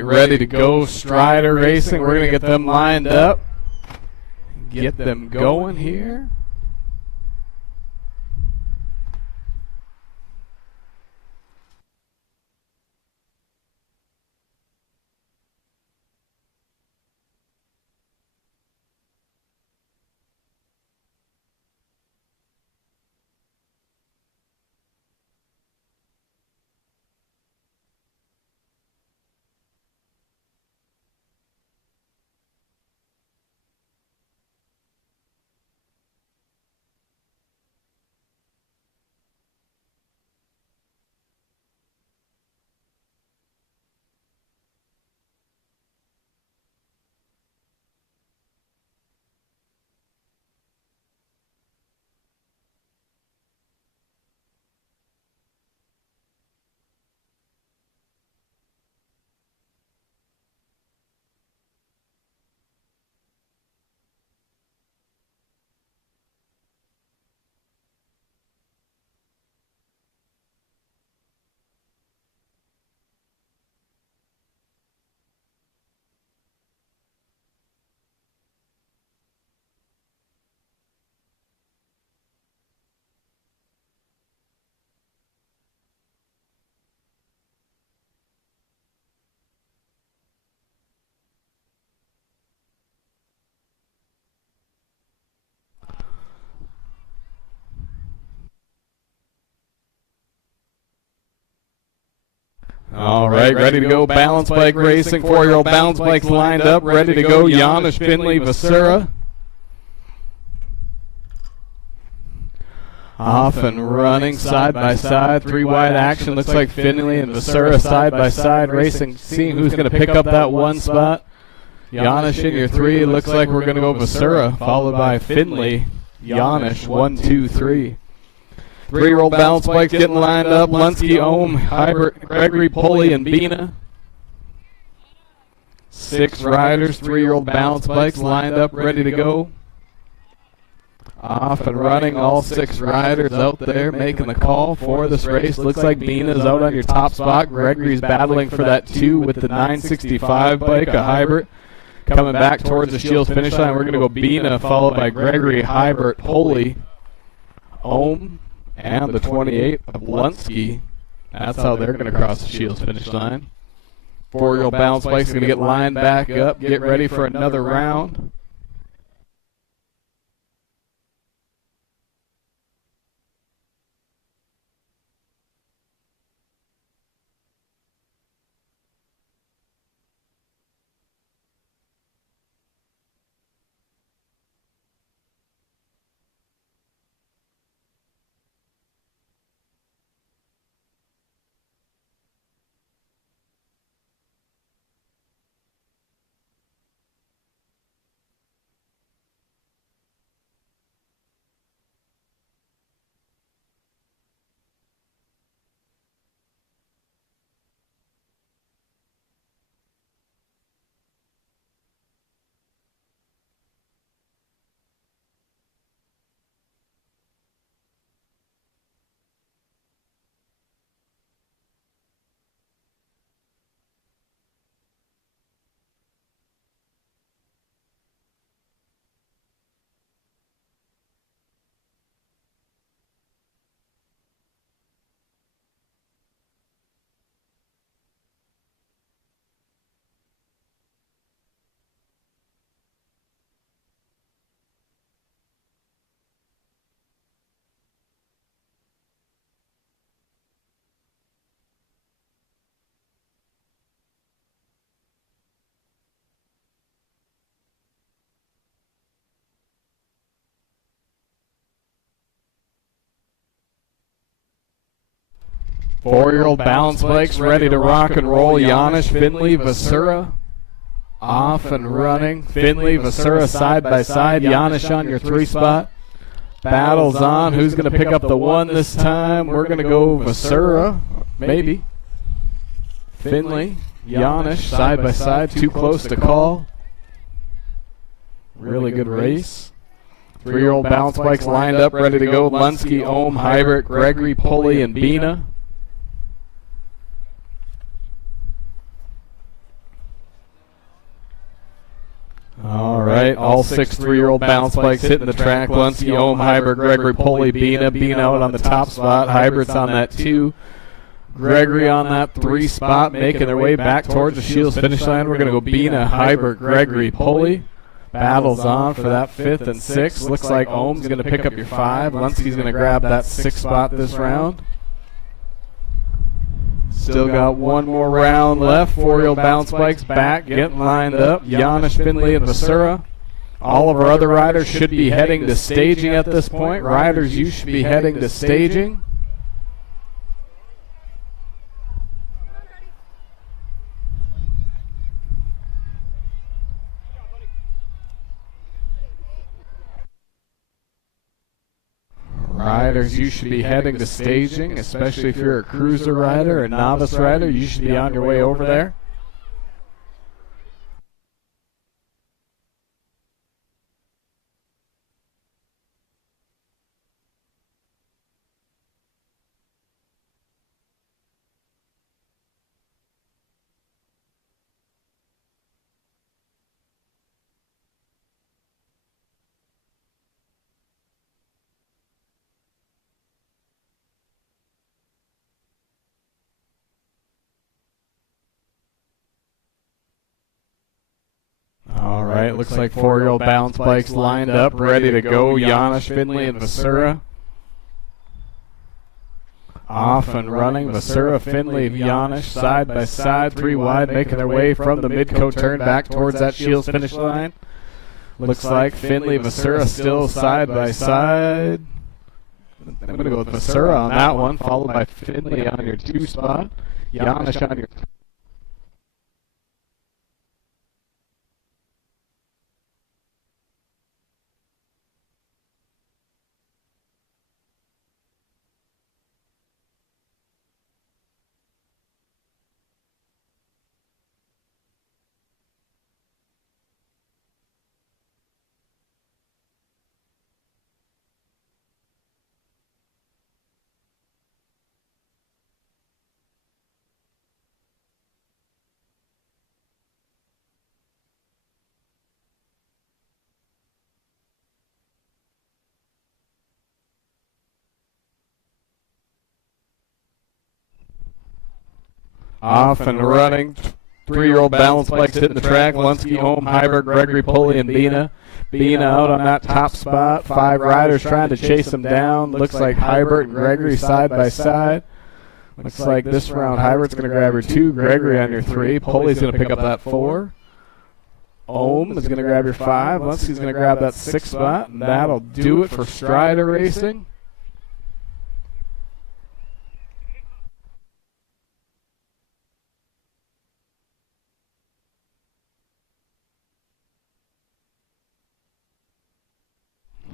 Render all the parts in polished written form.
bike ready to go. Strider Racing, we're going to get them lined up. Get them going here. All right, ready to go. Balance bike racing. 4-year-old balance bikes lined up, ready to go. Janusz, Finley, Vasura. Off and running side by side. 3 wide action. Looks like Finley and Vasura side by side racing. Seeing who's going to pick up that 1 spot. Janusz in your 3. Looks like we're going to go Vasura, followed by Finley. Janusz, 1, 2, 3. 3-year-old balance bikes getting lined up. Lunsky, Ohm, Hybrid, Gregory, Pulley, and Bina. 6 riders, 3-year-old balance bikes lined up, ready to go. Off and running, all 6 riders out there making the call for this race. Looks like Bina's out on your top spot. Gregory's battling for that 2 with the 965 bike, a hybrid. Coming back towards the Shields finish line, we're going to go Bina, followed by Gregory, Hybrid, Pulley, Ohm, and the 28 of Lunsky. That's how they're going to cross the Shields finish line. 4-year-old balance bike's going to get lined back up, get ready for another round. Four-year-old balance bikes ready to rock and roll. Janusz, Finley, Vasura off and running. Finley, Vasura side by side. Janusz on your 3 spot. Battles on. Who's going to pick up the 1 this time? We're going to go Vasura, maybe. Finley, Janusz side by side. Too close to call. Really good race. 3-year-old balance bikes lined up, ready to go. Lunsky, Ohm, Hybrid, Gregory, Pulley, and Bina. right. All 6 3-year-old bounce bikes hitting the track. Lunsky, Ohm, Hybrid, Gregory, Pulley, Bina. Bina out on the top spot. Hybrid's on that 2. Gregory on that 3 spot, making their way back towards the Shields finish line. We're going to go Bina, Hybrid, Gregory, Pulley. Battles on for that 5th and 6th. Looks like Ohm's going to pick up your 5. Lunsky's going to grab that 6th spot this round. Still got one more round left. 4-year-old bounce bikes back, getting lined up. Janish, Finley, and Vasura. All of our other riders should be heading to staging at this point. Riders, you should be heading to staging. Riders, you should be heading to staging, especially if you're a cruiser rider, a novice rider. You should be on your way over there. All right, looks like 4-year-old bounce bikes lined up, ready to go. Janish, Finley, and Vasura. Off and running. Vasura, Finley, Janish, side by side, 3 wide, making their way from the mid-coat turn back towards that Shields finish line. Looks like Finley, Vasura still side by side. I'm going to go with Vasura on that one, followed by Finley on your 2 spot. Janish on your off and running. 3-year-old balance bikes hitting the track. Lunsky, Ohm, Hybrid, Gregory, Pulley, and Bina. Bina out on that top spot. 5 riders trying to chase them down. Looks like Hybrid and Gregory side by side. Looks like this round Hybrid's going to grab your 2. Gregory on your 3. Pulley's going to pick up that 4. Ohm is going to grab your 5. Lunsky's going to grab that 6th spot. And that'll do it for Strider Racing.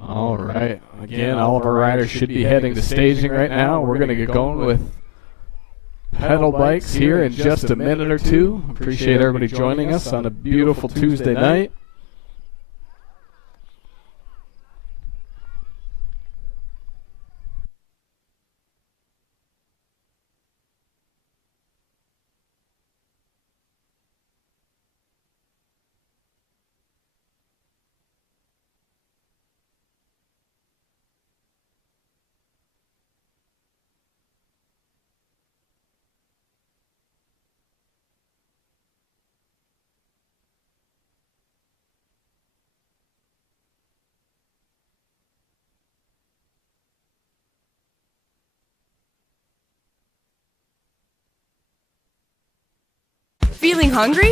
All right. Again, all of our riders should be heading to staging right now. We're going to get going with pedal bikes here in just a minute or two. Appreciate everybody joining us on a beautiful Tuesday night. Feeling hungry?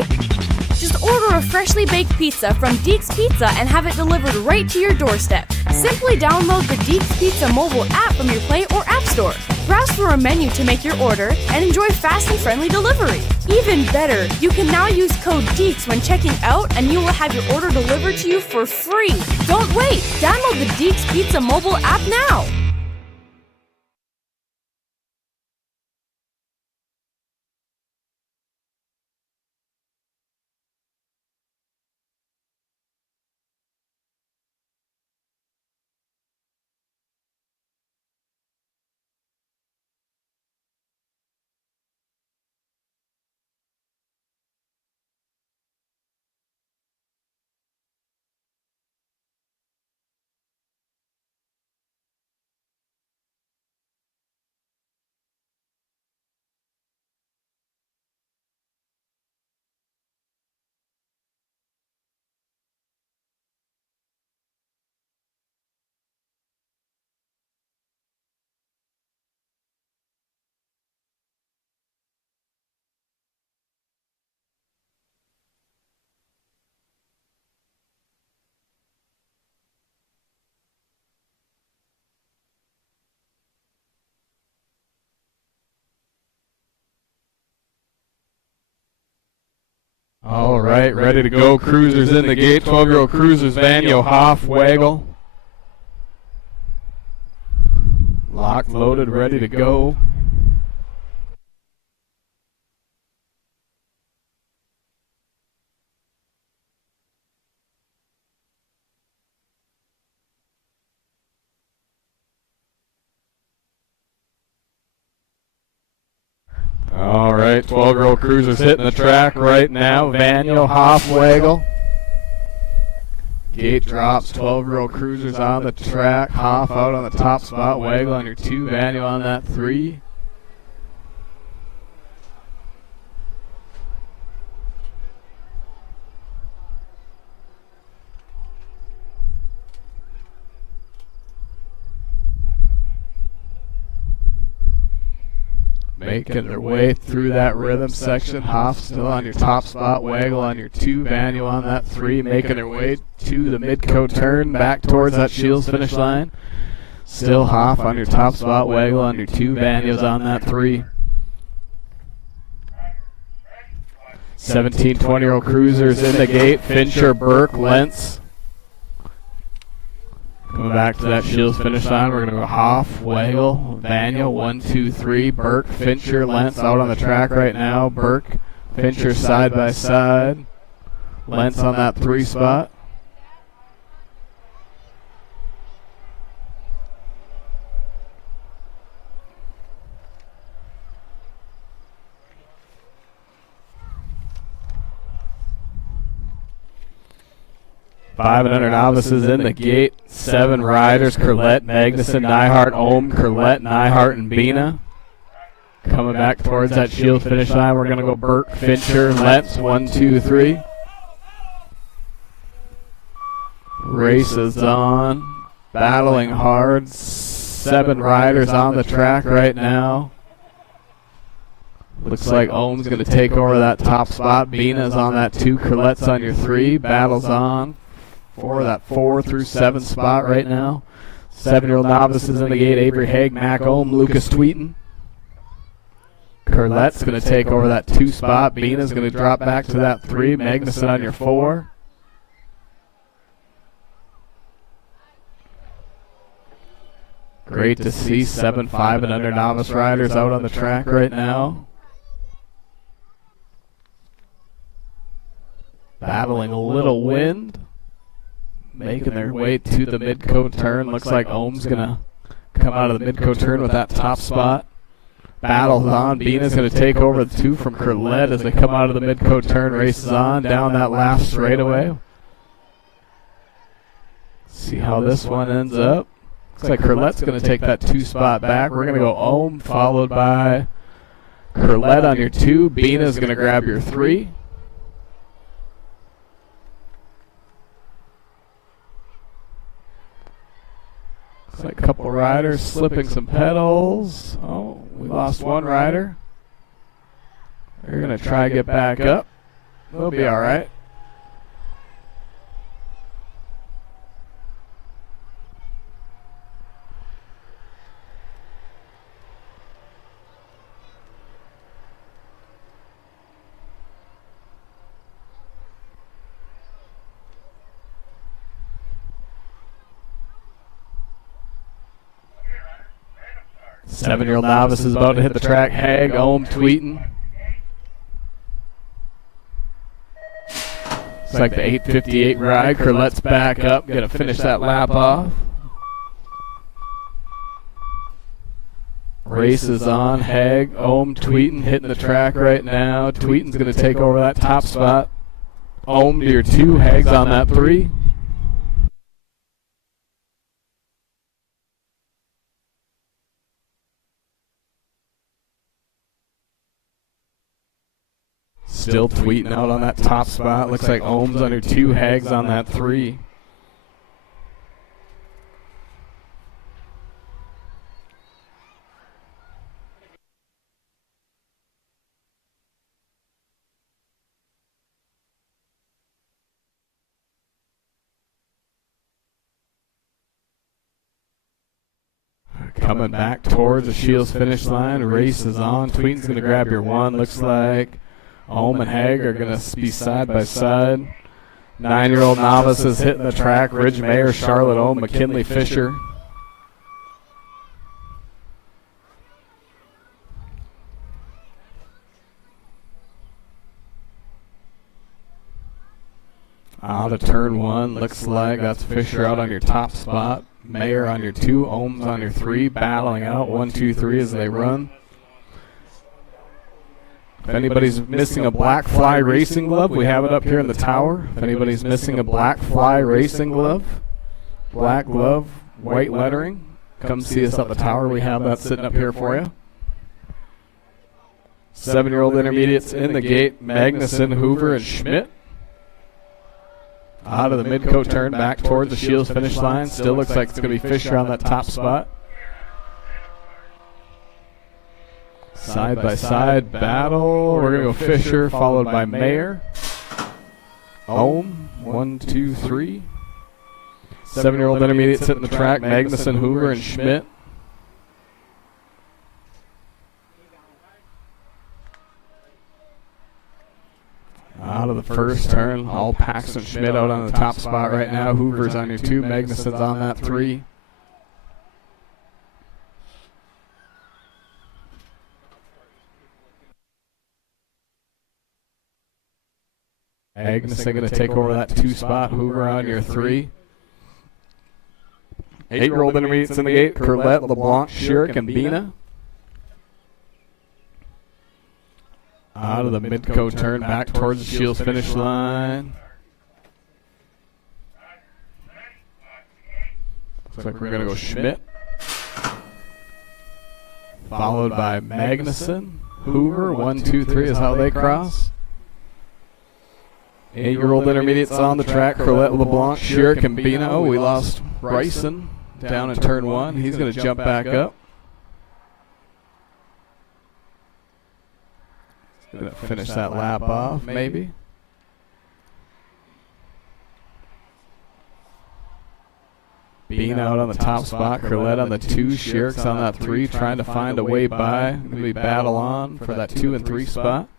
Just order a freshly baked pizza from Deeks Pizza and have it delivered right to your doorstep. Simply download the Deeks Pizza mobile app from your Play or App Store. Browse for a menu to make your order and enjoy fast and friendly delivery. Even better, you can now use code DEEKS when checking out and you will have your order delivered to you for free. Don't wait! Download the Deeks Pizza mobile app now! All right, ready to go. Cruisers in the gate. 12-year-old Cruisers, Vanyo, Hoff, Waggle. Locked, loaded, ready to go. All right, 12-year-old Cruisers hitting the track right now. Vanyo, Hoff, Waggle. Gate drops, 12-year-old Cruisers on the track. Hoff out on the top spot. Waggle on your 2. Vanyo on that 3. Making their way through that rhythm section. Hoff still on your top spot. Waggle on your 2. Vanyo on that 3. Making their way to the mid-coat turn, back towards that Shields finish line. Still Hoff on your top spot. Waggle on your 2. Vanyo's on that 3. 17, 20-year-old Cruisers in the gate. Fincher, Burke, Lentz. Coming back to that Shields finish line, we're going to go Hoff, Waggle, Vanyo, 1, 2, 3, Burke, Fincher, Lentz out on the track right now. Burke, Fincher side by side. Lentz on that 3 spot. Five and under novices in the gate. 7 riders, Curlette, Magnuson, Nyhart, Ohm, Curlette, Nyhart, and Bina. Coming back towards that Shield finish line, we're going to go Burke, Fincher, Lentz, 1, 2, 3. Race is on. Battling hard. 7 riders on the track right now. Looks like Ohm's going to take over that top spot. Bina's on that 2. Curlette's on your 3. Battle's on for that 4 through 7 spot right now. 7-year-old novices in the gate. Avery Haig, Mac Ohm, Lucas Tweeton. Curlette's going to take over that 2 spot. Bina's going to drop back to that 3. Magnuson on your 4. Great to see 7, 5 and under novice riders out on the track right now. Battling a little wind. Making their way to the mid-coat turn. Looks like Ohm's going to come out of the mid-coat turn with that top spot. Battle's on. Bina's going to take over the 2 from Curlette as they come out of the mid-coat turn. Races on down that last straightaway. See how this one ends up. Looks like Curlette's going to take that 2 spot back. We're going to go Ohm followed by Curlette on your 2. Bina's going to grab your 3. Looks like a couple riders slipping some pedals. Oh, we lost one rider. They're going to try to get back up. They'll be all right. Seven-year-old novice is about to hit the track. Haig, Ohm, Tweeton. It's like the 8:58 ride. Curlette's back up. Going to finish that lap off. Race is on. Haig, Ohm, Tweeton hitting the track right now. Tweeton's going to take over that top spot. Ohm to your 2. Haig's on that 3. Still Tweeting out on that top spot. Looks like Ohm's under 2. Haig's on that 3. Coming back towards the Shields finish line. Race is on. Tweeton's going to grab your 1. Looks like Ohm and Haig are going to be side by side. 9-year-old novices hitting the track. Ridge Mayer, Charlotte Ohm, McKinley Fisher. Out of turn one, looks like that's Fisher out on your top spot. Mayer on your 2, Ohms on your 3, battling out 1, 2, 3 as they run. If anybody's missing a Black Fly racing glove, we have it up here in the tower. If anybody's missing a Black Fly racing glove, black glove, white lettering, come see us at the tower. We have that sitting up here for you. 7-year-old intermediates in the gate, Magnuson, Hoover, and Schmidt. Out of the mid-coat turn, back towards the Shields finish line. Still looks like it's going to be Fisher on that top spot. Side-by-side battle. We're going to go Fisher, followed by Mayer. Ohm, 1, 2, 3. 7-year-old intermediates hitting the track, Magnuson, Hoover, and Schmidt. Out of the first turn, all Paxton Schmidt out on the top spot right now. Hoover's on your 2, Magnuson's on that 3. Magnuson going to take over that 2 spot. Hoover on your 3. 8-year-old intermediates in the gate, Curlette, LeBlanc, Schierick, and Bina. Out of the mid-coat turn, back towards the Shields finish line. Looks like we're going to go Schmidt. Followed by Magnuson. Hoover, 1, 2, 3 is how they cross. 8-year-old intermediates on the track, Curlette, LeBlanc, Schierick, and Bina. Oh, we lost Bryson down in turn 1. He's going to jump back up. Gonna finish that lap off, maybe. Bean out on the top spot, Curlette on the 2, Schierick's on that 3, trying to find a way by. Gonna be battle on for that 2 and 3 spot.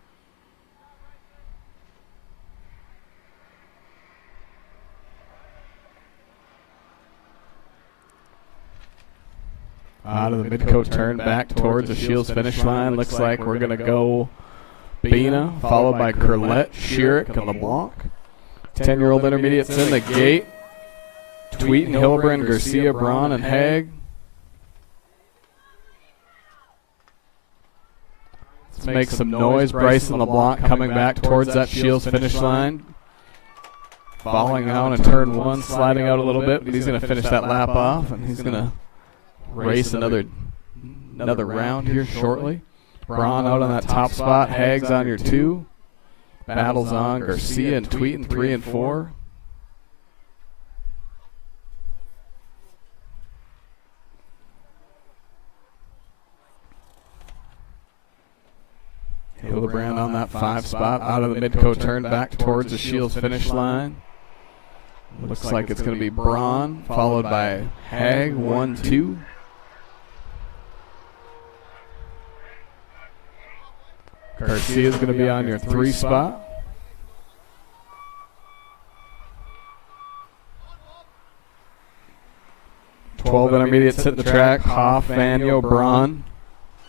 Out of the mid-coat turn, back towards the Shields finish line. Looks like we're gonna go Bina, followed by Curlette, Schierick, and LeBlanc. 10-year-old intermediates in the gate. Tweeten, Hilbrand, Garcia, Braun, and Haig. Let's make some noise. Bryson LeBlanc coming back towards that Shields finish line. Falling out in turn 1, sliding out a little bit, but he's going to finish that lap off, and he's going to race another round here shortly. Braun out on that top spot. Haig's on your 2. Battles on Garcia and Tweeten 3 and 4. Hildebrand on that 5 spot. Out of the mid-coat turn, back towards the Shields finish line. Looks like it's going to be Braun, followed by Haig, 1, 2. Garcia's going to be on your 3 spot. Twelve intermediates hitting the track. Hoff, Vanyo, Braun.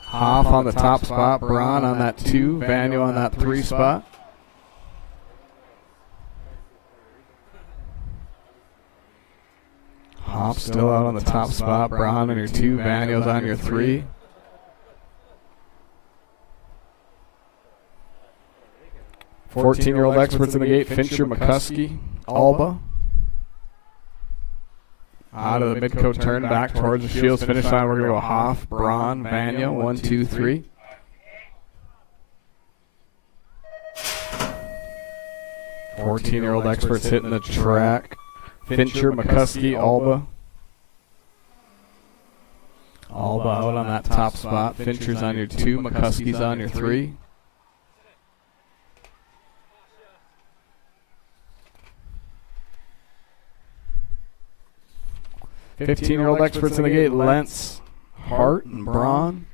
Hoff on the top spot. Braun on that 2. Vanyo on that 3 spot. Hoff still out on the top spot. Braun on your 2. Vanyo's on your 3. Fourteen-year-old experts in the gate, Fincher, McCuskey, Alba. Out of the mid-coat turn, back towards the Shields finish line. We're going to go Hoff, Braun, Vanyo, 1, 2, 3. Fourteen-year-old experts hitting the track, Fincher, McCuskey, Alba. Alba out on that top spot. Fincher's on your 2, McCuskey's on your 3. 15-year-old experts in the gate, Lentz, Hart, and Braun.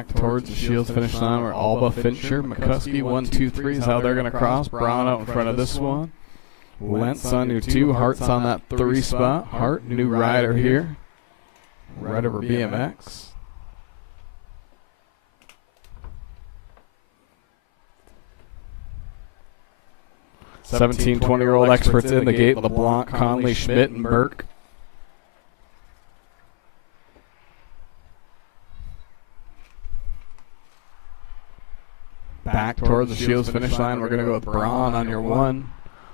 back towards the Shields finish line where Alba, Fincher, McCuskey, 1, 2, 3 is how they're going to cross. Brown out in front of this one. Lentz on your 2. Hart's on that 3 spot. Hart, new rider here. Right over BMX. Seventeen, 20-year-old experts in the gate. LeBlanc, Conley, Schmidt, and Burke. Back towards the Shields finish line. We're going to go with Braun on your 1.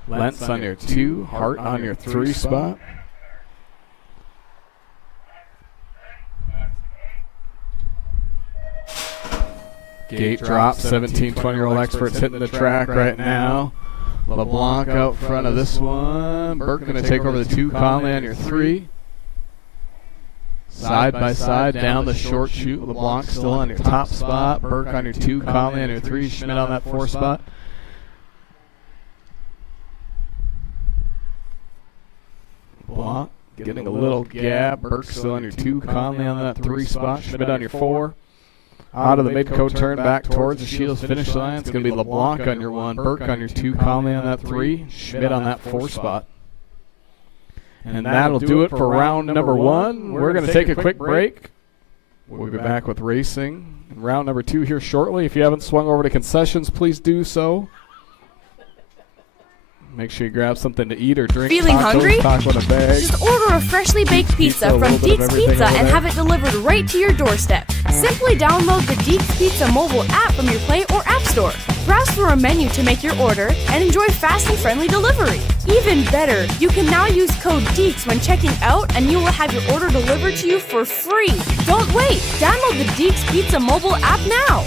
Lentz on your 2. Hart on your 3 spot. Gate drop. 17, 20-year-old experts hitting the track right now. LeBlanc out front of this one. Burke going to take over the 2. Conley on your 3. Side by side down the short chute. LeBlanc still on your top spot. Burke on your 2. Conley on your 3. Schmidt on that 4 spot. LeBlanc getting a little gap. Burke still on your 2. Conley on that 3 spot. Schmidt on your 4. Out of the mid-coat turn back towards the Shields finish line. It's going to be LeBlanc on your 1. Burke on your 2. Conley on that 3. Schmidt on that 4 spot. And that'll do it for round number 1. We're going to take a quick break. We'll be back with racing in round number 2 here shortly. If you haven't swung over to concessions, please do so. Make sure you grab something to eat or drink. Feeling hungry? Just order a freshly baked pizza from Deeks Pizza and have it delivered right to your doorstep. Simply download the Deeks Pizza mobile app from your Play or App Store. Browse for a menu to make your order and enjoy fast and friendly delivery. Even better, you can now use code DEEKS when checking out and you will have your order delivered to you for free. Don't wait! Download the Deeks Pizza mobile app now!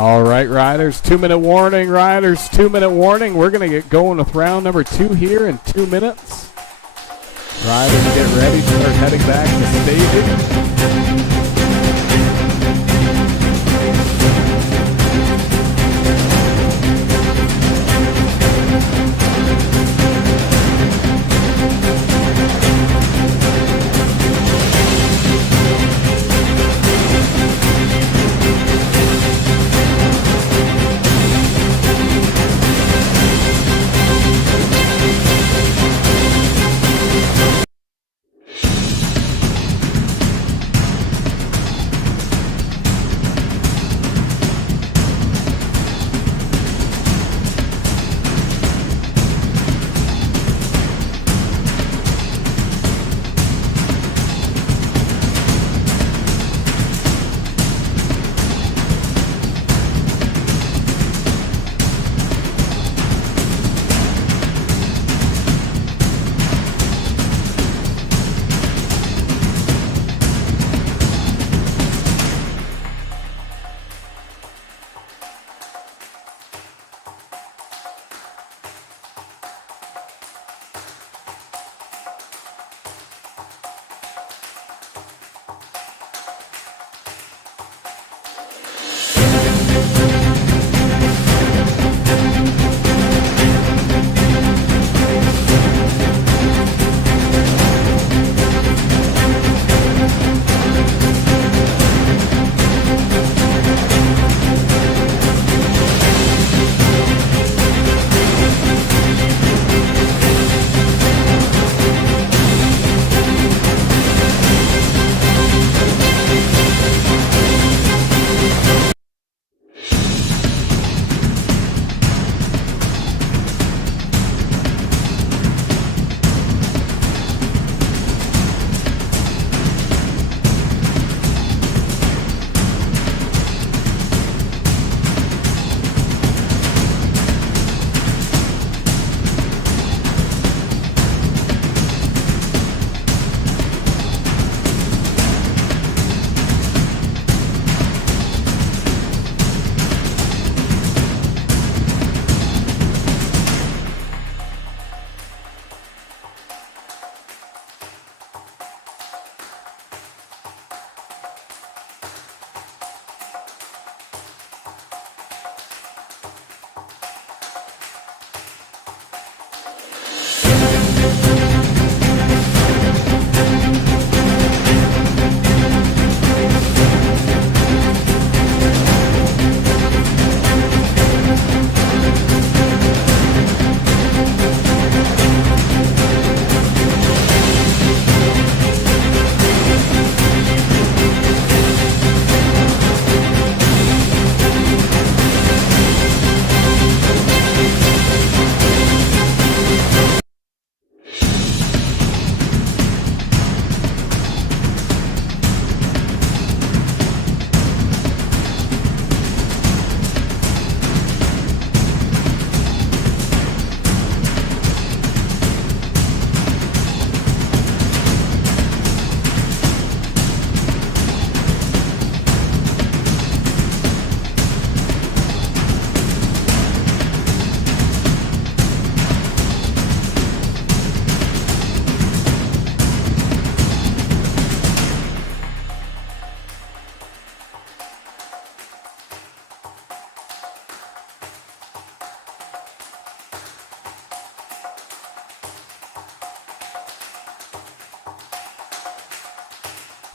All right, riders, 2-minute warning, riders, 2-minute warning. We're going to get going with round number 2 here in 2 minutes. Riders, get ready to start heading back to staging.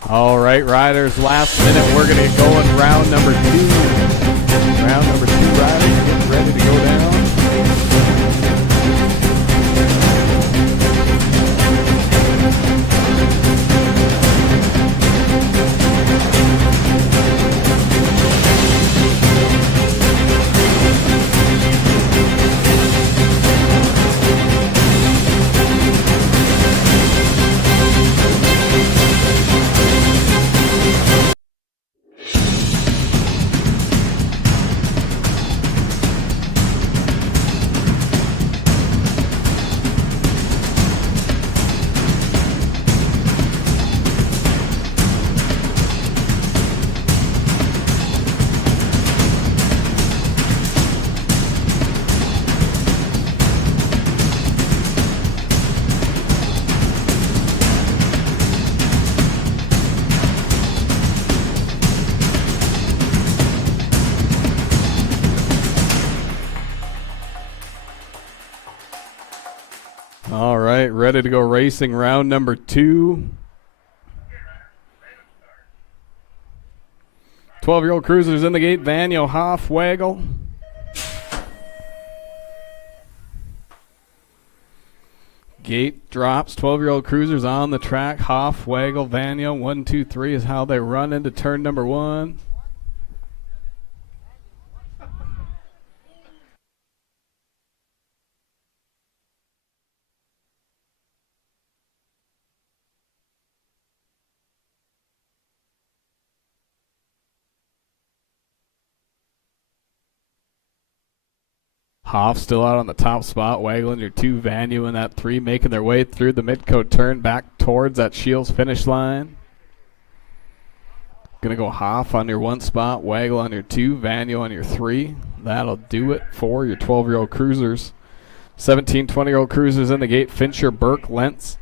All right, riders, last minute, we're going to get going round number 2. Round number 2, riders, get ready to go down. right, ready to go racing round number 2. 12-year-old cruisers in the gate, Vanyo, Hoff, Waggle. Gate drops, 12-year-old cruisers on the track, Hoff, Waggle, Vanyo. 1, 2, 3 is how they run into turn number 1. Hoff still out on the top spot, waggling your 2, Vanyo in that 3, making their way through the mid-coat turn back towards that Shields finish line. Gonna go Hoff on your 1 spot, Waggle on your 2, Vanyo on your 3. That'll do it for your 12-year-old cruisers. 17, 20-year-old cruisers in the gate, Fincher, Burke, Lentz.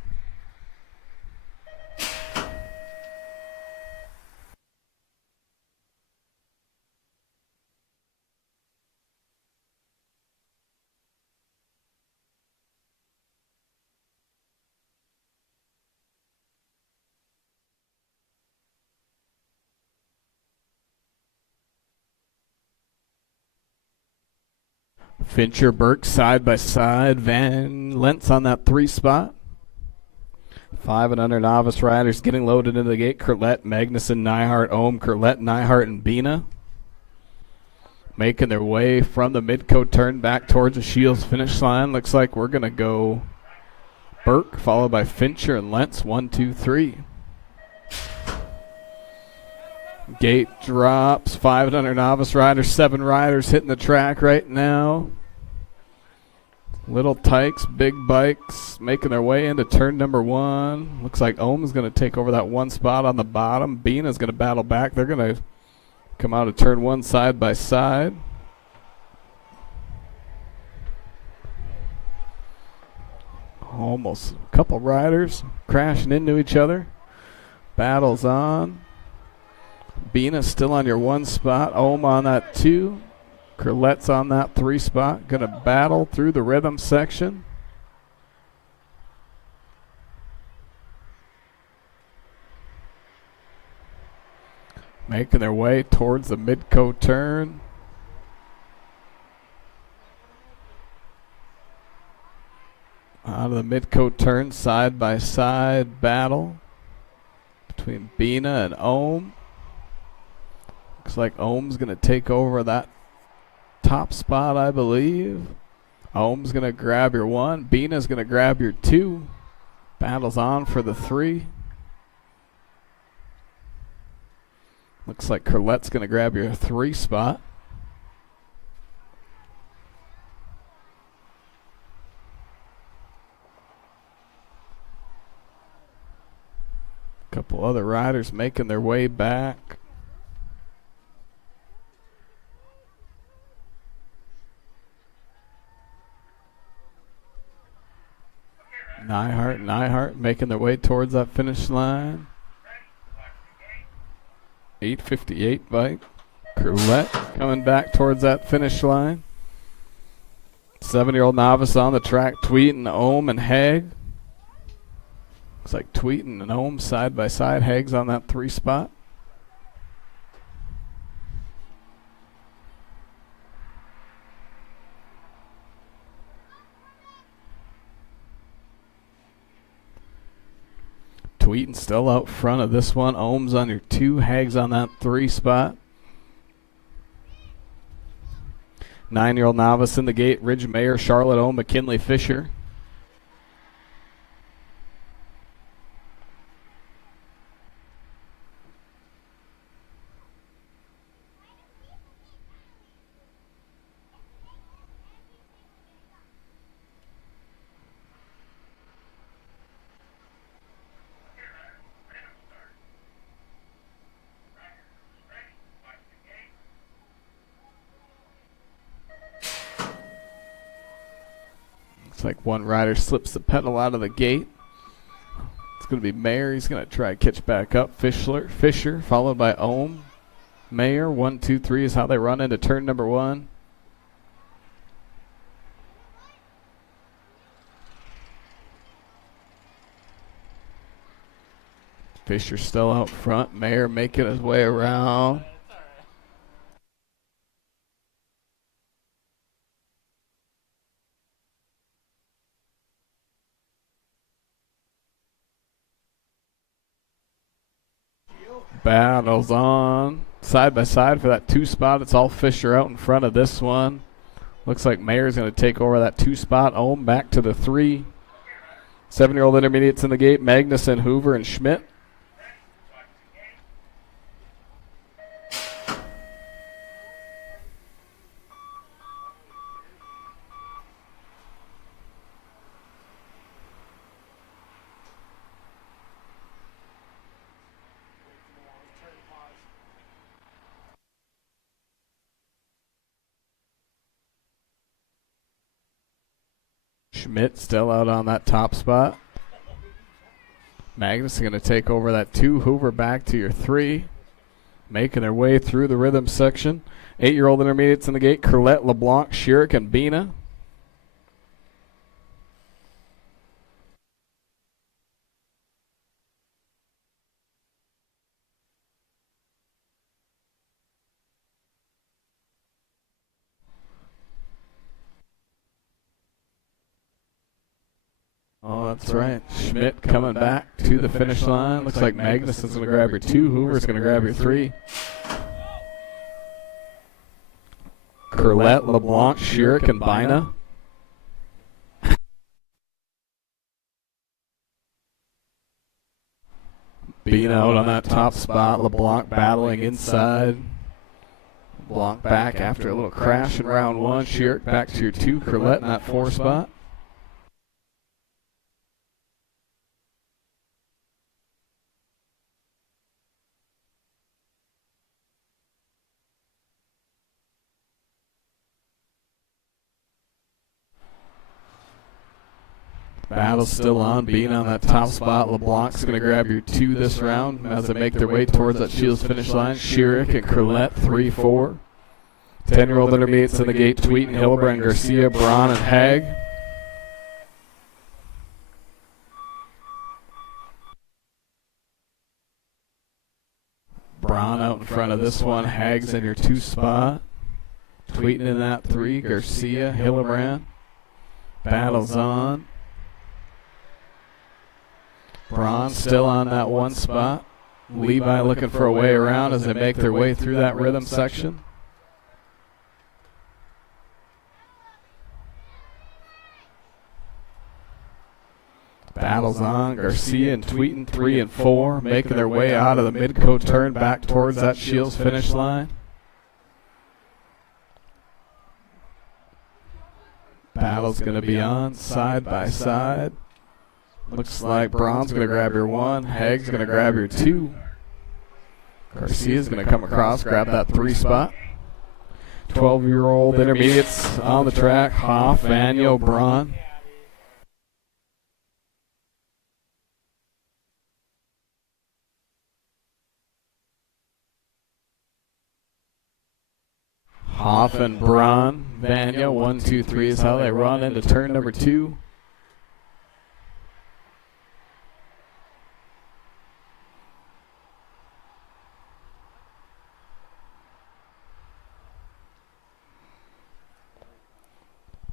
Fincher, Burke side by side. Van Lentz on that 3 spot. 5 and under novice riders getting loaded into the gate. Curlett, Magnuson, Neihart, Ohm, Curlett, Neihart, and Bina. Making their way from the mid-coat turn back towards the Shields finish line. Looks like we're going to go Burke, followed by Fincher and Lentz. 1, 2, 3. Gate drops, 5 and under novice riders, 7 riders hitting the track right now. Little Tykes, big bikes making their way into turn number 1. Looks like Ohm's going to take over that 1 spot on the bottom. Bina's going to battle back. They're going to come out of turn 1 side by side. Almost a couple riders crashing into each other. Battles on. Bina still on your 1 spot. Ohm on that 2. Curlett's on that 3 spot. Going to battle through the rhythm section. Making their way towards the mid-coat turn. Out of the mid-coat turn, side by side battle between Bina and Ohm. Looks like Ohm's going to take over that top spot, I believe. Ohm's going to grab your 1. Bina's going to grab your 2. Battles on for the 3. Looks like Curlett's going to grab your 3 spot. Couple other riders making their way back. Neihart making their way towards that finish line. 8:58 bike. Curlett coming back towards that finish line. 7-year-old novice on the track, Tweeten, Ohm, and Haig. Looks like Tweeten and Ohm side by side. Haig's on that 3 spot. Tweeten still out front of this one. Ohm's on your 2. Haig's on that 3 spot. 9-year-old novice in the gate. Ridge Mayer, Charlotte Ohm, McKinley Fisher. Like one rider slips the pedal out of the gate. It's going to be Mayer. He's going to try to catch back up. Fisher, followed by Ohm. Mayer, 1, 2, 3 is how they run into turn number 1. Fisher still out front. Mayer making his way around. Battles on side by side for that 2 spot. It's all Fisher out in front of this one. Looks like Mayer's going to take over that 2 spot. Ohm back to the 3. 7-year-old intermediates in the gate. Magnuson, Hoover, and Schmidt. Schmidt still out on that top spot. Magnus is going to take over that 2. Hoover back to your 3. Making their way through the rhythm section. 8-year-old intermediates in the gate. Curlette, LeBlanc, Schierick, and Bina. Oh, that's right. Schmidt coming back to the finish line. Looks like Magnuson's going to grab your 2. Hoover's going to grab your 3. Curlette, LeBlanc, Schierick, and Bina. Bina out on that top spot. LeBlanc battling inside. LeBlanc back after a little crash in round 1. Schierick back to your 2. Curlette in that 4 spot. Battle's still on. Being on that top spot. LeBlanc's going to grab your 2 this round as they make their way towards that Shields finish line. Schierick and Curlette 3-4. 10-year-old intermediates in the gate. Tweeten, Hildebrand, Garcia, Braun, and Haig. Braun out in front of this one. Haig's in your 2 spot. Tweeten in that 3. Garcia, Hildebrand. Battle's on. Braun still on that 1 spot. Levi looking for a way around as they make their way through that rhythm section. Battles on. Garcia and Tweeten 3 and 4, making their way out of the mid-coat turn back towards that Shields finish line. Battle's going to be on side by side. Looks like Braun's going to grab your 1. Haig's going to grab your 2. Garcia's going to come across, grab that 3 spot. 12-year-old intermediates on the track. Hoff, Vanyo, Braun. Hoff and Braun. Vanyo, 1, 2, 3 is how they run into turn number 2.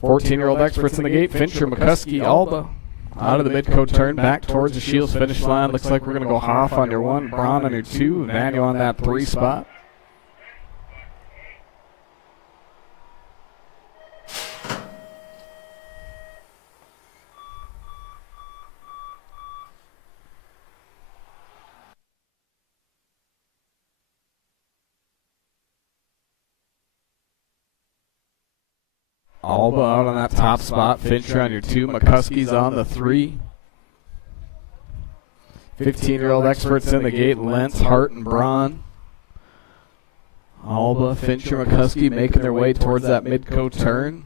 Fourteen-year-old experts in the gate. Fincher, McCuskey, Alba. Out of the mid-coat turn, back towards the Shields finish line. Looks like we're going to go Hoff on your 1, Braun on your 2, Vanyo on that 3 spot. Alba out on that top spot. Fincher on your 2. McCuskey's on the 3. 15-year-old experts in the gate. Lentz, Hart, and Braun. Alba, Fincher, McCuskey making their way towards that mid-coat turn.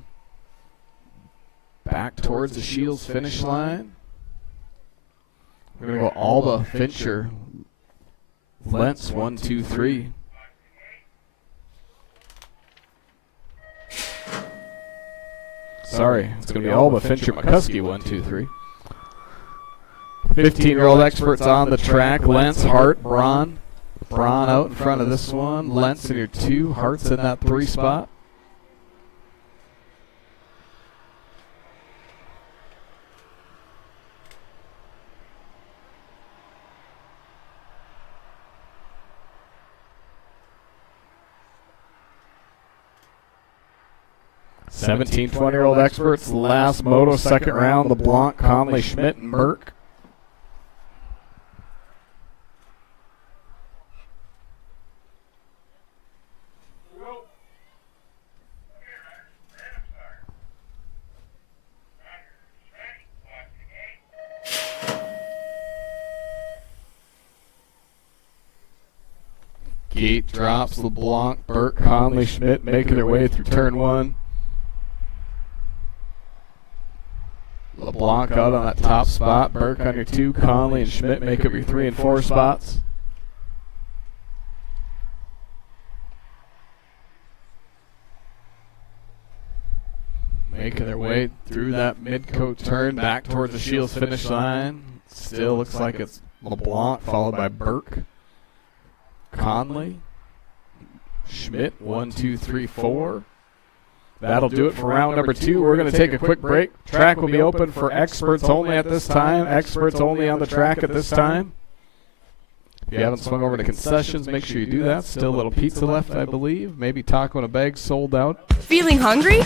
Back towards the Shields finish line. We're going to go Alba, Fincher, Lentz, 1, 2, 3. Sorry, it's going to be Alba, Fincher, McCuskey, 1, 2, 3. 15-year-old experts on the track. Lentz, Hart, Braun. Braun out in front of this one. Lentz in your 2. Hart's in that 3 spot. Seventeen, 20-year-old experts. Last moto, second round. LeBlanc, Conley, Schmidt, and Burke. Gate drops. LeBlanc, Burke, Conley, Schmidt making their way through turn 1. LeBlanc out on that top spot. Burke on your 2. Conley and Schmidt make up your 3 and 4 spots. Making their way through that mid-coat turn back towards the Shields finish line. Still looks like it's LeBlanc followed by Burke. Conley. Schmidt, 1, 2, 3, 4. That'll do it for round number 2. We're going to take a quick break. Track will be open for experts only at this time. Experts only on the track at this time. If you haven't swung over to concessions, make sure you do that. Still a little pizza left, I believe. Maybe taco in a bag sold out. Feeling hungry?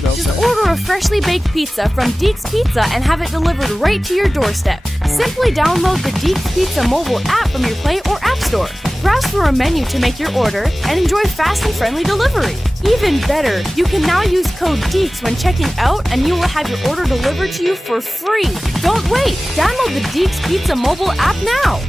Just order a freshly baked pizza from Deeks Pizza and have it delivered right to your doorstep. Simply download the Deeks Pizza mobile app from your Play or App Store. Browse through a menu to make your order and enjoy fast and friendly delivery. Even better, you can now use code DEEKS when checking out and you will have your order delivered to you for free. Don't wait! Download the Deeks Pizza mobile app now!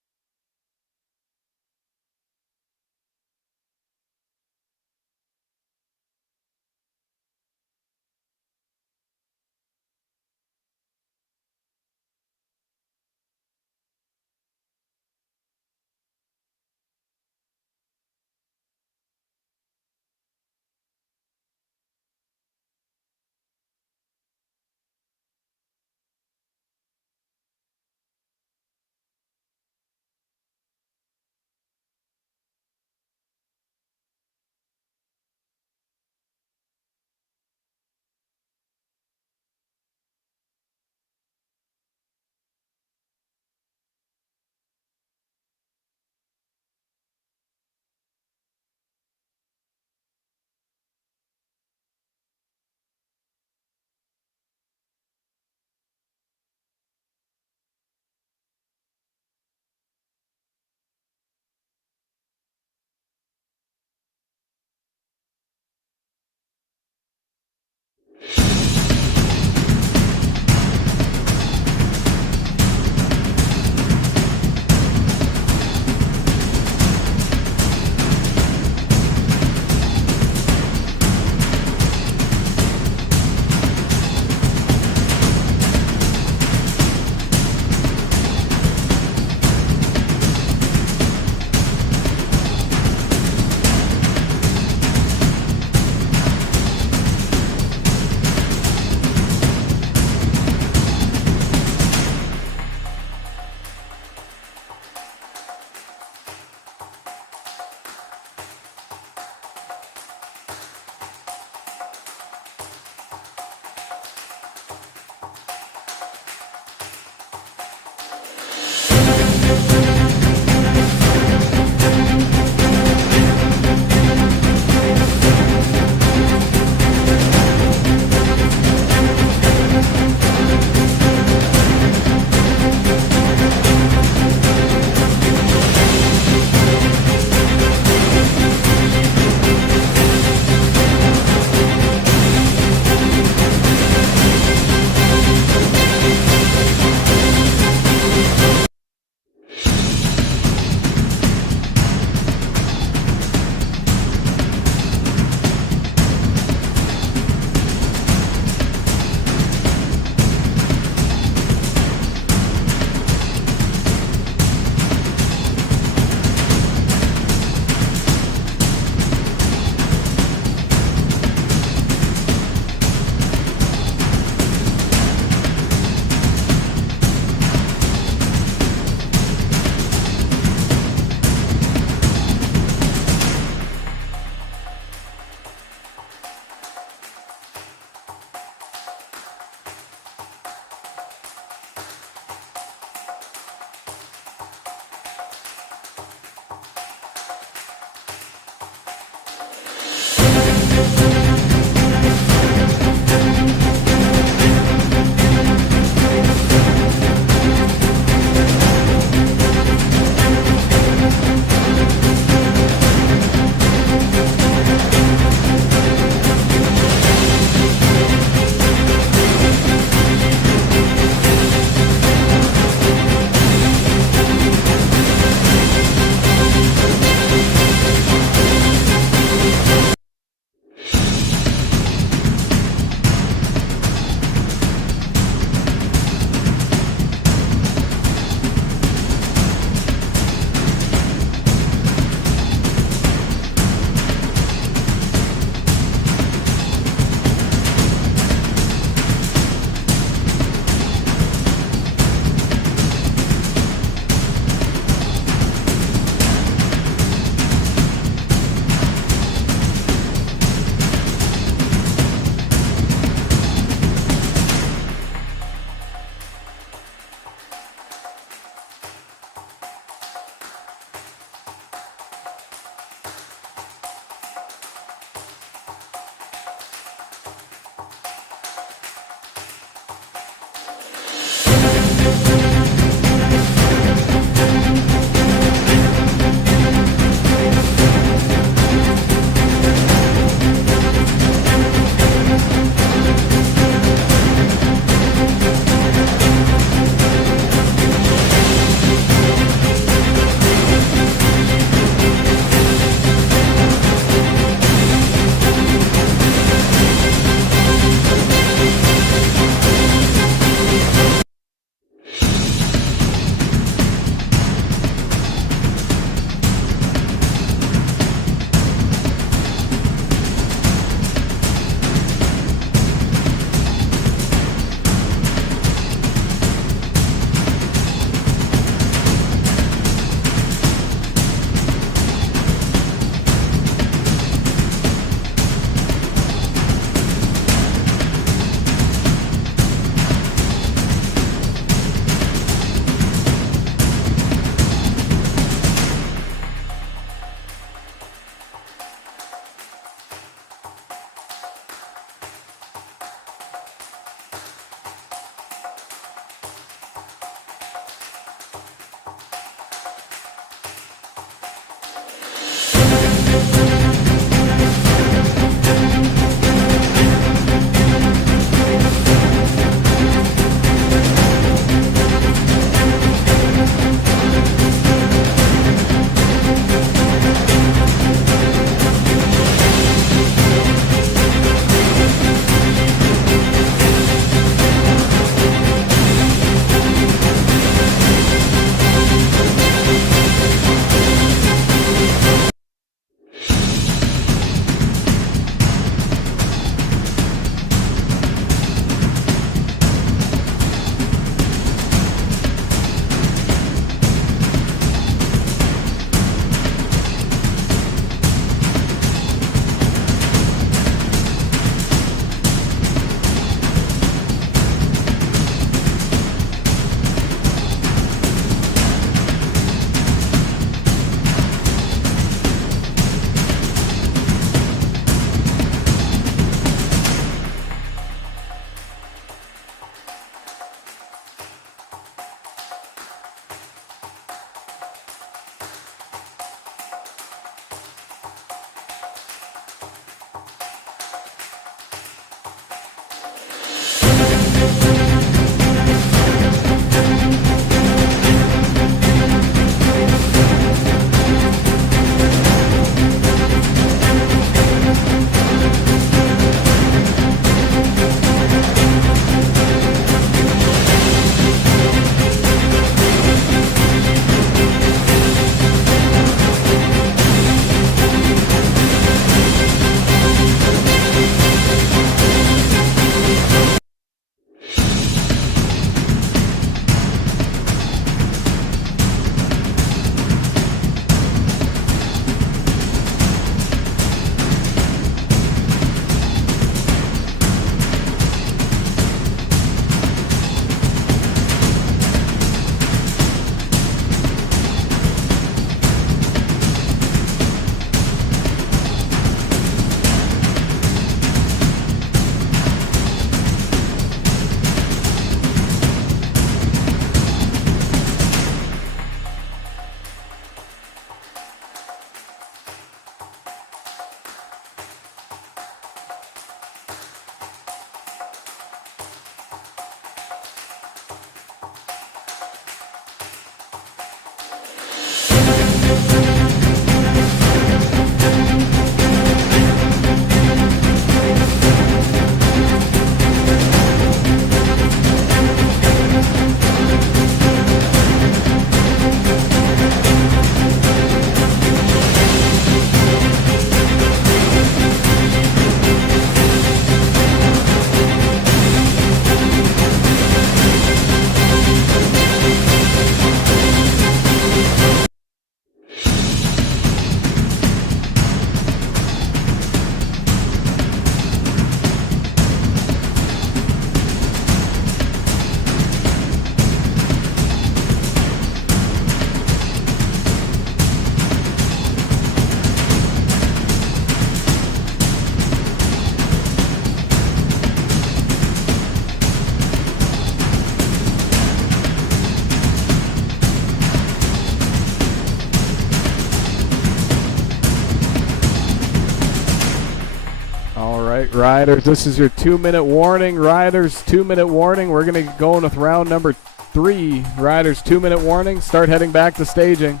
riders. This is your 2-minute warning. Riders, 2-minute warning. We're going to go in with round number 3. Riders, 2-minute warning. Start heading back to staging.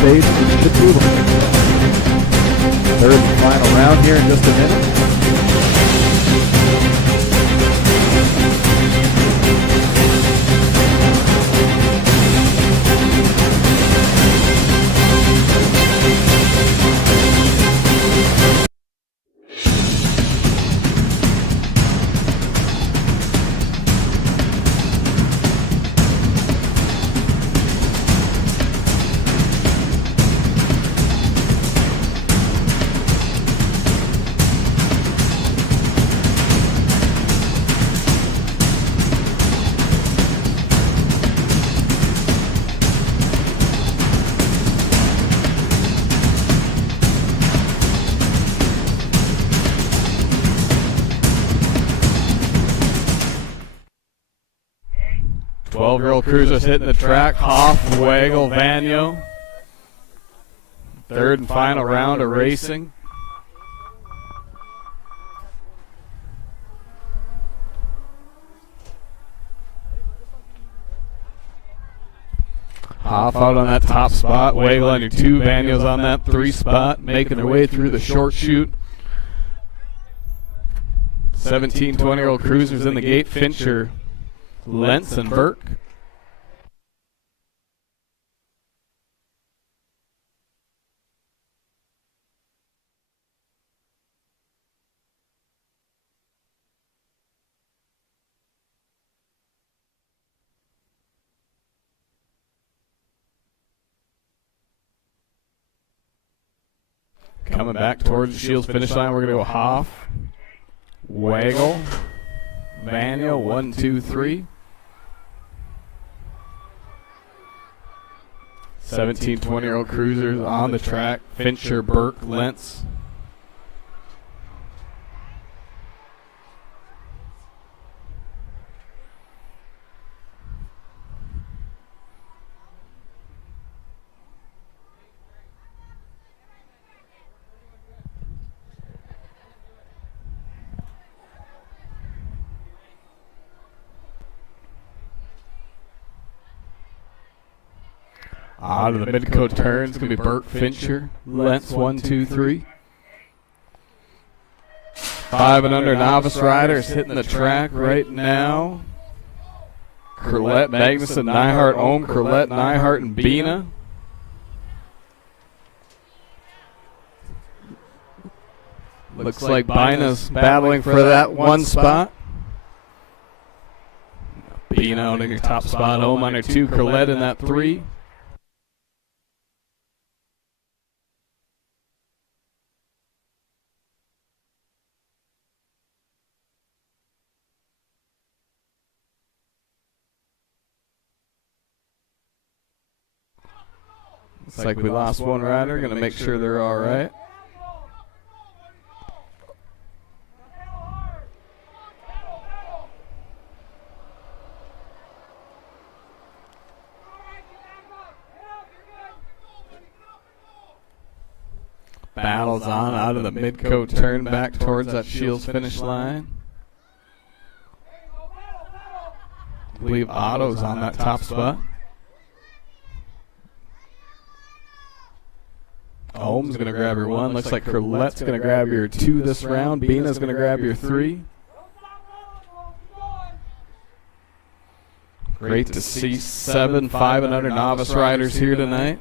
stage and we should move them. Third and final round here in just a minute. Twelve-year-old cruisers hitting the track. Hoff, Waggle, Vanyo. Third and final round of racing. Hoff out on that top spot. Waggle on your 2. Vanyo's on that 3 spot, making their way through the short chute. 17, 20-year-old cruisers in the gate. Fincher, Lentz, and Burke. Coming back towards the Shields finish line, we're going to go Hoff, Waggle, Vanyo, 1, 2, 3. 17, 20-year-old cruisers on the track. Fincher, Burke, Lentz. Out of the mid-coat turns, going to be Burke, Fincher, Lentz, 1, 2, 3. 5 and under novice riders hitting the track right now. Curlett, Magnuson, Neihart, Ohm, Curlett, Neihart, and Bina. Looks like Bina's battling for that 1 spot. Bina out in your top spot, Ohm on your 2, Curlett in that 3. Looks like we lost one rider. Going to make sure they're all right. Battles on out of the mid-coat turn back towards that Shields finish line. I believe Otto's on that top spot. Ohm's going to grab your 1. Looks like Curlett's going to grab your 2 this round. Bina's going to grab your 3. Great to see 7, 5 and under novice riders here tonight.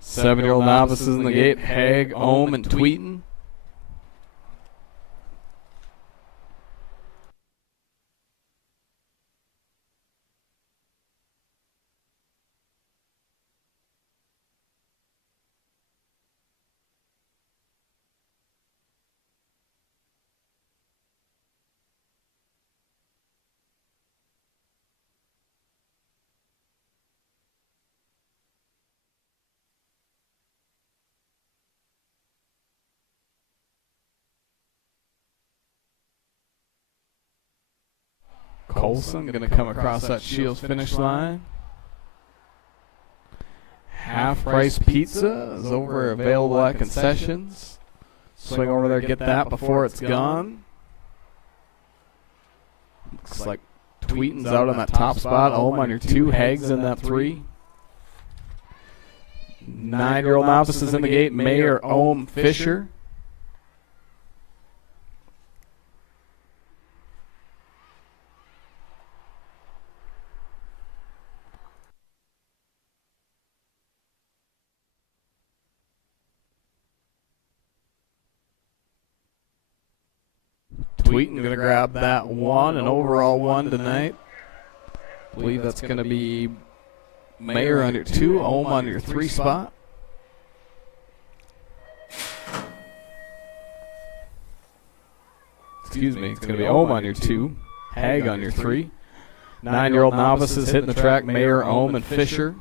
Seven-year-old novices in the gate, Haig, Ohm, and Tweeton. Colson going to come across that Shields finish line. Half Price Pizza is over, available at concessions. Swing over there, get that before it's gone. Looks like Tweeton's out on that top spot. Ohm on your 2, Hags in that 3. 9-year-old novices in the gate, Mayer, Ohm, Fisher. Tweeton going to grab that 1, an overall 1 tonight. I believe that's going to be Mayer on your 2, Ohm on your 3 spot. Excuse me, it's going to be Ohm on your 2, Hag on your 3. 9-year-old novices hitting the track, Mayer, Ohm, and Fisher.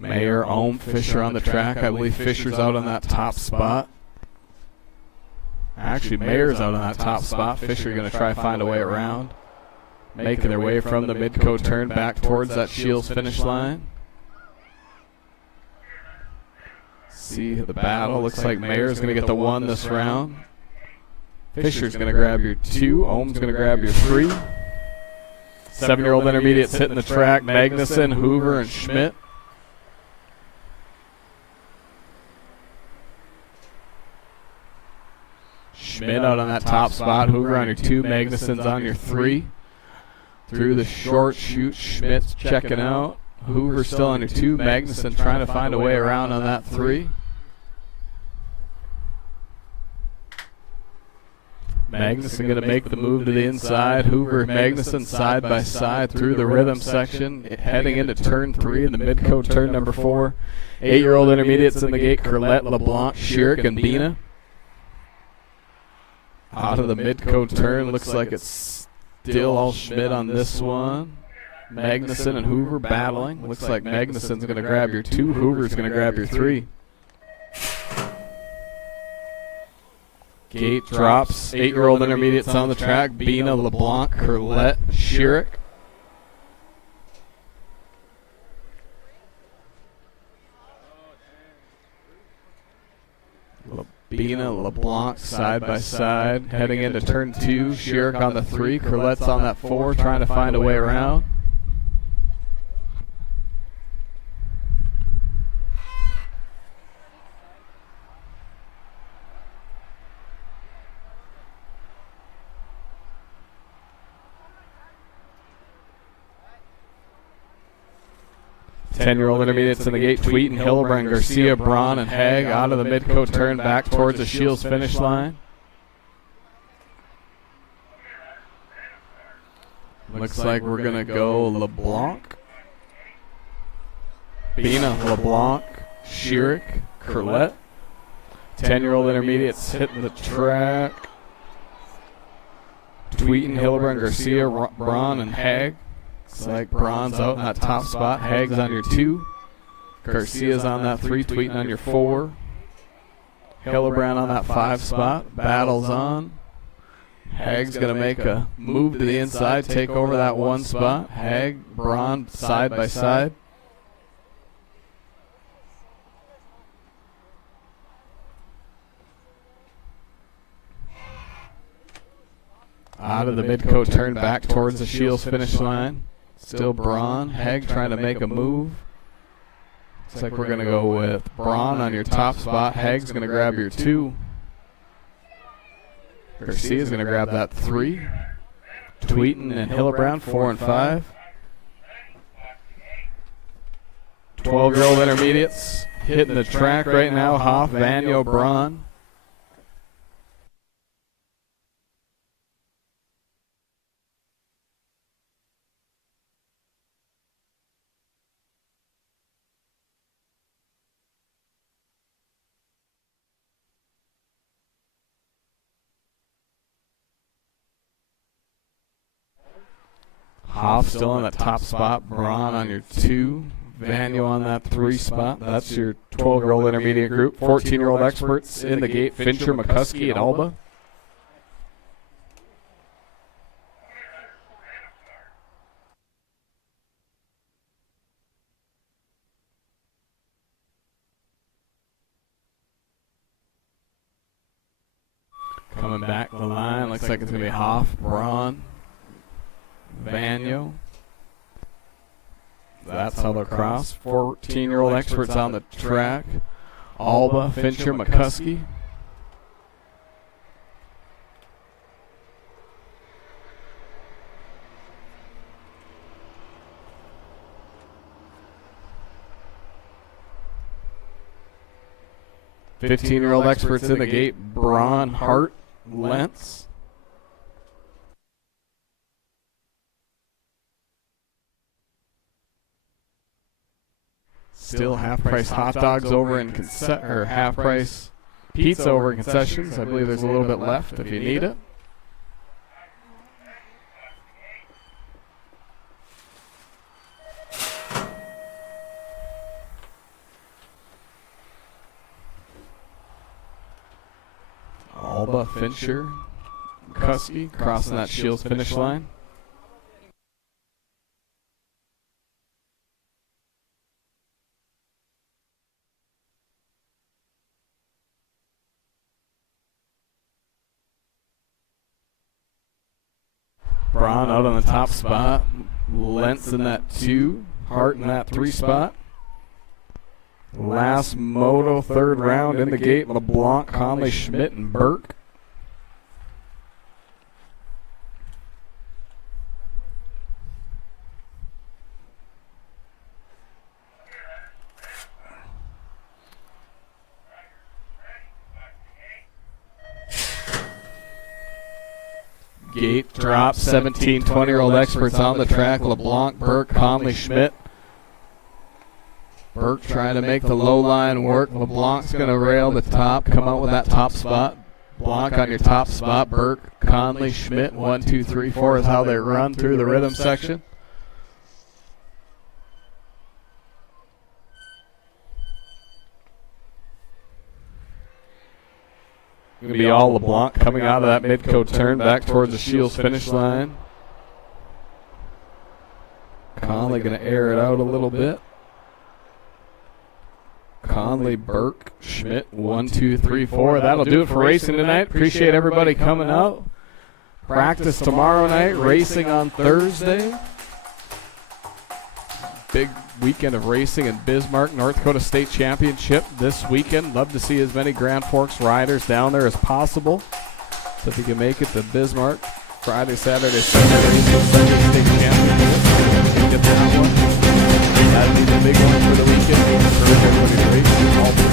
Mayer, Ohm, Fisher on the track. I believe Fisher's out on that top spot. Actually, Mayer's out on that top spot. Fisher going to try to find a way around. Making their way from the mid-coat turn back towards that Shields finish line. See the battle. Looks like Mayer's going to get the 1 this round. Fisher's going to grab your 2. Ohm's going to grab your 3. 7-year-old intermediates hitting the track. Magnuson, Hoover, and Schmidt. Schmidt out on that top spot. Hoover on your 2. Magnuson's on your 3. Through the short chute, Schmidt's checking out. Hoover still on your 2. Magnuson trying to find a way around on that 3. Magnuson going to make the move to the inside. Hoover, Magnuson side by side through the rhythm section, heading into turn 3 in the mid-coat turn number 4. 8-year-old intermediates in the gate, Curlette, LeBlanc, Schierick, and Bina. Out of the mid-coat turn, looks like it's still all Schmidt on this one. Magnuson and Hoover battling. Looks like Magnuson's going to grab your 2. Hoover's going to grab your 3. Gate drops. 8-year-old intermediates on the track. Bina, LeBlanc, Curlette, Schierick. Bina, LeBlanc side by side, heading into turn 2. Schierick on the 3. Curlette's on that 4, trying to find a way around. Ten-year-old intermediates in the gate. Tweeton, Hillebrand, Garcia, Braun, and Haig out of the mid-coat turn back towards the Shields finish line. Looks like we're going to go LeBlanc, Bina, LeBlanc, Schierick, Curlette. 10-year-old intermediates hitting the track. Tweeton, Hillebrand, Garcia, Braun, and Haig. Looks like Braun's out in that top spot. Haig's on your 2. Garcia's on that 3. Tweeton on your 4. Hillebrand on that 5 spot. Battle's on. Haig's going to make a move to the inside, take over that 1 spot. Haig, Braun side by side. Out of the mid-coat turn back towards the Shields finish line. Still Braun. Haig trying to make a move. Looks like we're going to go with Braun on your top spot. Haig's going to grab your 2. Garcia's going to grab that 3. Tweeton and Hillebrand, 4 and 5. 12-year-old intermediates hitting the track right now. Hoff, Vanyo, Braun. Hoff still in that top spot. Braun on your 2. Vanyo on that 3 spot. That's your 12-year-old intermediate group. 14-year-old experts in the gate. Fincher, McCuskey, and Alba. Coming back the line, looks like it's going to be Hoff, Braun, Vanyo. That's how they'll cross. 14-year-old experts on the track. Alba, Fincher, McCuskey. Fifteen-year-old experts in the gate. Braun, Hart, Lentz. Still half-price hot dogs over in half-price pizza over in concessions. I believe there's a little bit left if you need it. Alba, Fincher, McCuskey crossing that Shields finish line. Braun out on the top spot. Lentz in that 2. Hart in that 3 spot. Last moto, 3rd round in the gate. LeBlanc, Conley, Schmidt, and Burke. Gate drop, 17, 20-year-old experts on the track. LeBlanc, Burke, Conley, Schmidt. Burke trying to make the low line work. LeBlanc's going to rail the top, come out with that top spot. Blanc on your top spot. Burke, Conley, Schmidt, 1, 2, 3, 4 is how they run through the rhythm section. Going to be all LeBlanc coming out of that mid-coat turn back towards the Shields finish line. Conley going to air it out a little bit. Conley, Burke, Schmidt, 1, 2, 3, 4. That'll do it for racing tonight. Appreciate everybody coming out. Practice tomorrow night, racing on Thursday. Big weekend of racing in Bismarck, North Dakota State Championship this weekend. Love to see as many Grand Forks riders down there as possible. So if you can make it to Bismarck, Friday, Saturday, Sunday, racing State Championship, get that one. That'll be the big one for the weekend. Encourage everybody to race all 3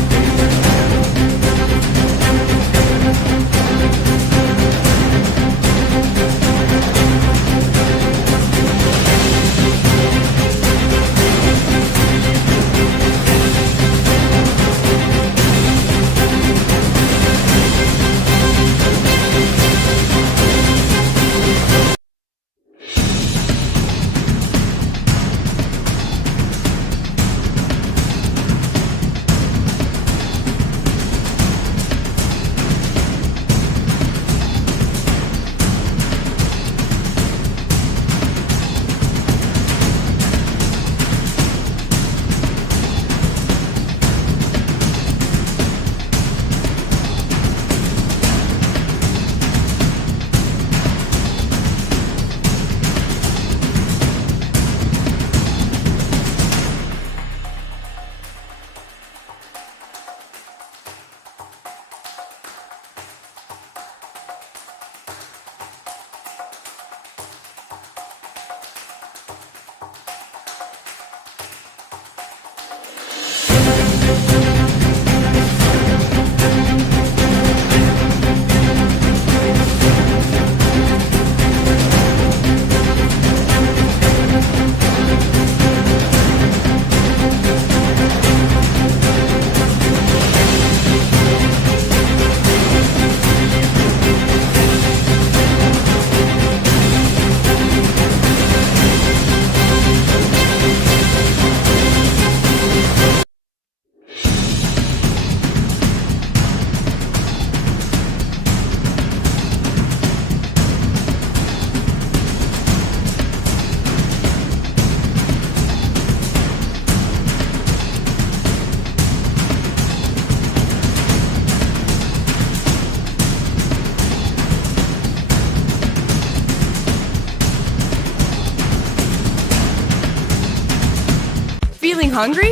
Feeling hungry?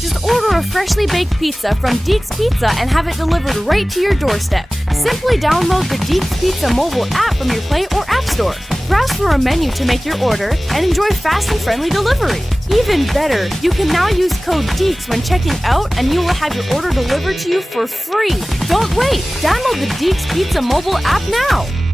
Just order a freshly baked pizza from Deeks Pizza and have it delivered right to your doorstep. Simply download the Deeks Pizza mobile app from your Play or App Store. Browse for a menu to make your order and enjoy fast and friendly delivery. Even better, you can now use code DEEKS when checking out and you will have your order delivered to you for free. Don't wait! Download the Deeks Pizza mobile app now!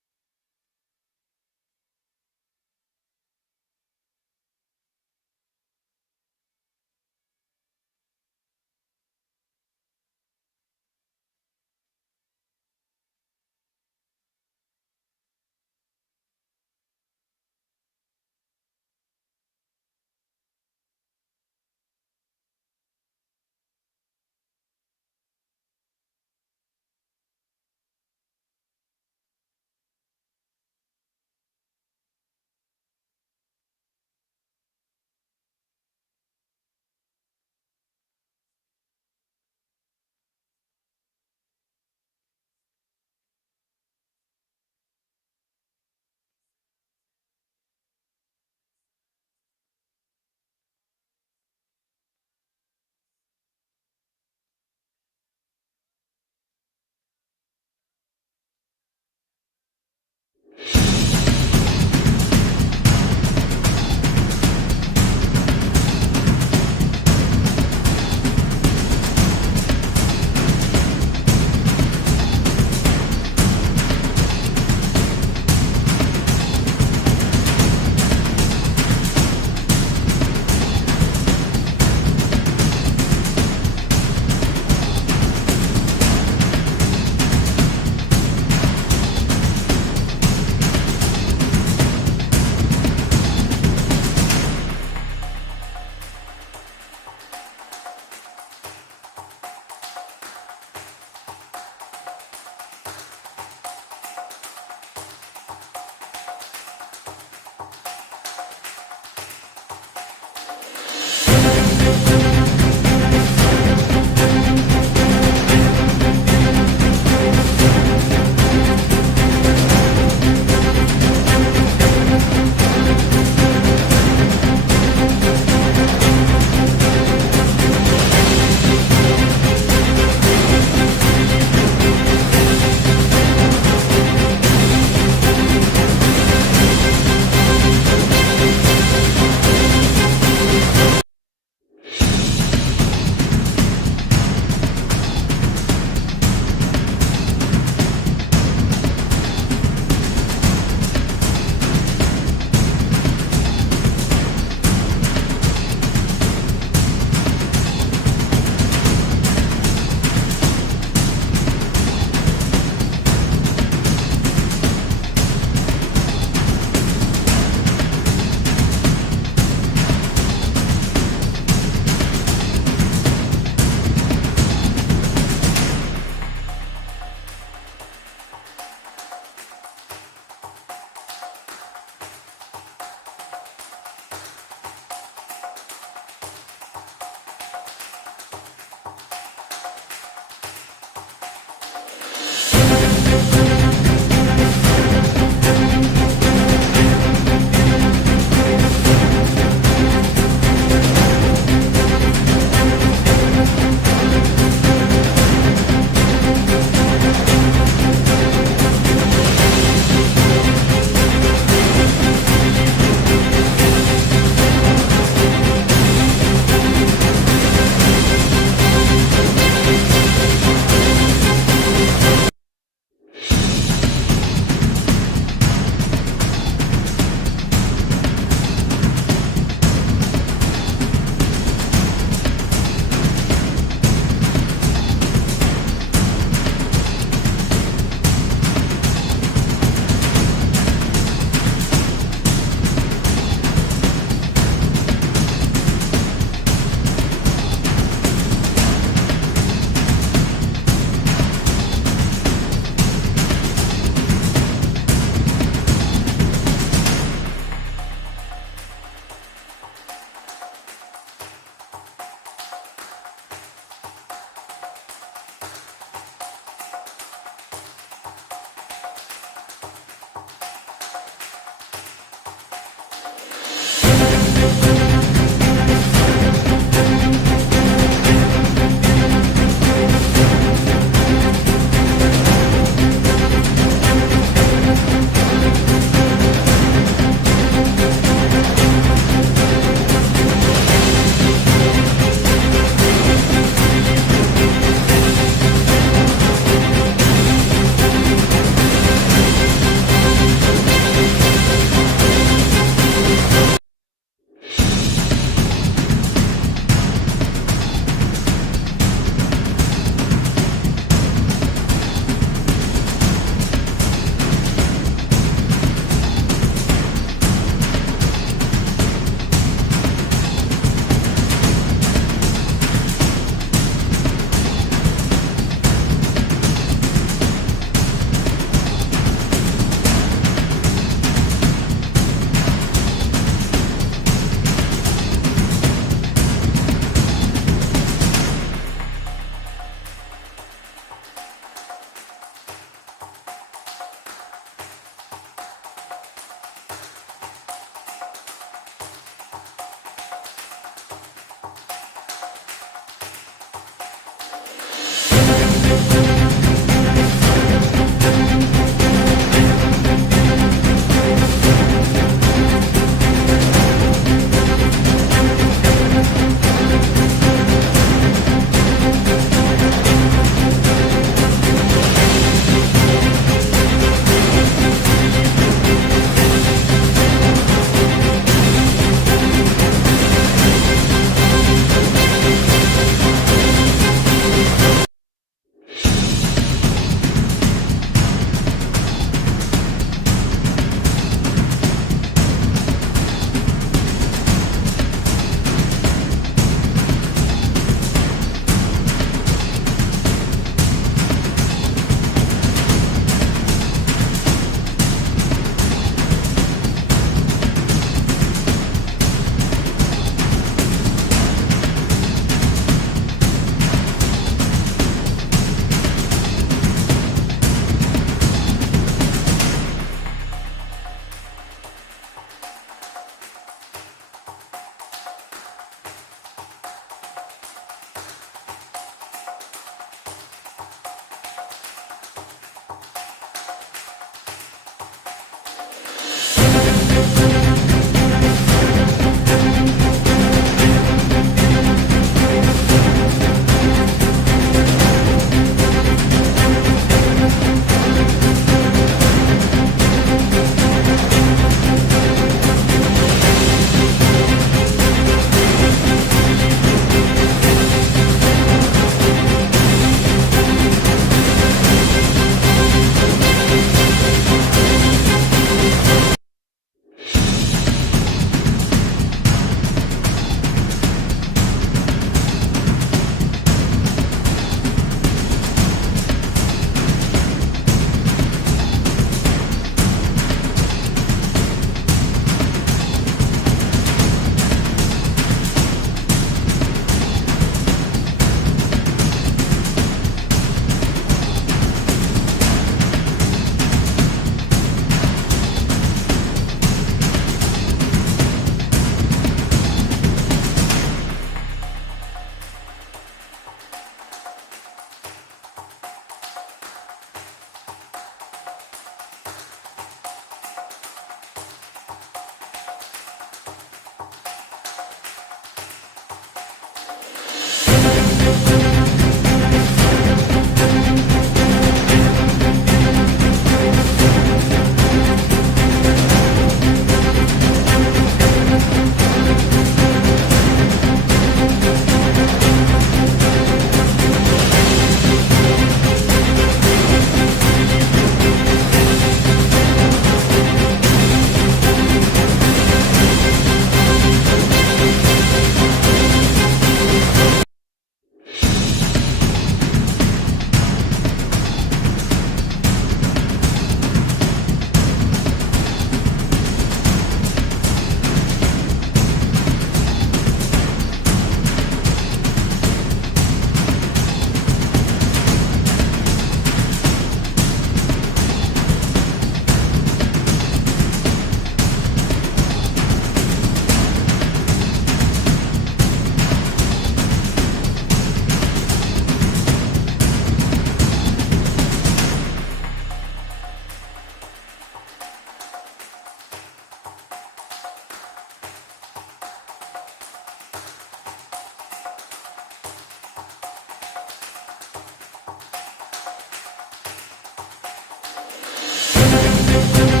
Raceway.